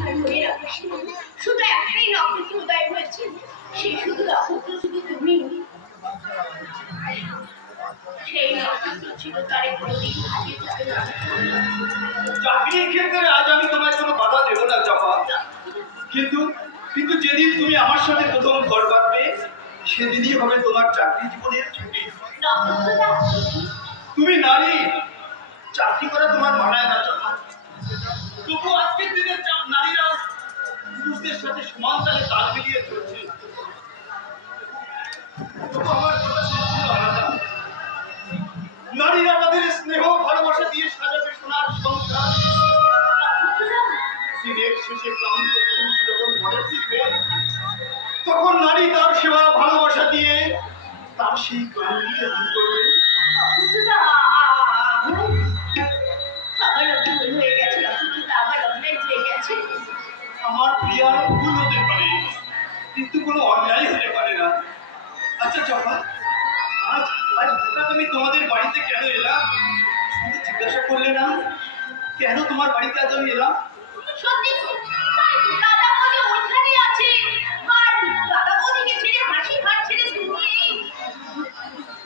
আধার করে রাখিস। শুধু একটাই নক্ষত্র উদয় হয়েছে, সেই শুধু নক্ষত্র শুধু তুমি। সেই নক্ষত্র চিরতরে কোনোদিন হারিয়ে যাবে না। চাকরির ক্ষেত্রে আজ আমি তোমায় কোনো বাধা দেবো না জপা, কিন্তু কিন্তু যেদিন তুমি আমার সাথে প্রথম ঘর বাঁধবে সেদিনই হবে তোমার চাকরি জীবনের ছুটি। তুমি নারী, চাকরি করা তোমার মানায় না জপা। তবু আজকের দিনে নারীরা পুরুষদের সাথে সমান তালে তাল মিলিয়ে চলছে। তবু আমার কথা সম্পূর্ণ আলাদা। নারীরা তাদের স্নেহ ভালোবাসা দিয়ে সাজাবে সোনার সংসার। দিনের শেষে ক্লান্ত পুরুষ যখন ঘরে ফিরবে, তখন নারী তার সেবা ভালোবাসা দিয়ে তার সেই ক্লান্তি দূর করবে। আমার প্রিয়ার ভুল হতে পারে, কিন্তু কোনো অন্যায় হতে পারে না। আচ্ছা জপা, আজ আজ হঠাৎ আমি তোমাদের বাড়িতে কেন এলাম জিজ্ঞাসা করলে না? কেন তোমার বাড়িতে আজ আমি এলাম? সত্যি তো, দাদা বলে ওখানে আছে, আর দাদা বৌদিকে ছেড়ে হাসি হাত ছেড়ে তুমি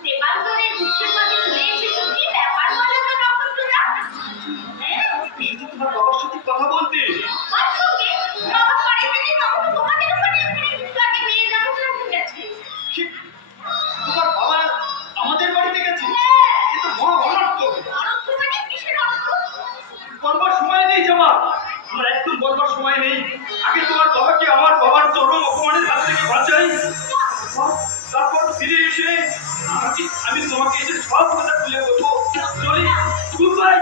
দেবান্তরের দুঃখের মাঝে চলে এসেছো। কি ব্যাপার বলো তো নক্ষত্ররা? এসেছি তোমার বাবার সাথে কথা বলতে। আর সঙ্গে বাবা বাড়িতে নেই, তখন তোমাদের ওখানে আগে মেয়ে যাবো কেমন গেছে? তোমার বাবা আমাদের বাড়িতে গেছে? এ তো বড় অনর্থ। অনর্থ মানে কিসের অর্থ? বলবার সময় নেই জমা, আমার একদম বলবার সময় নেই। আগে তোমার বাবাকে আমার বাবার চরম অপমানের হাত থেকে বাঁচাই, তারপর ফিরে এসে আমি তোমাকে এসে সব কথা তুলে বলবো। চলি, গুড বাই।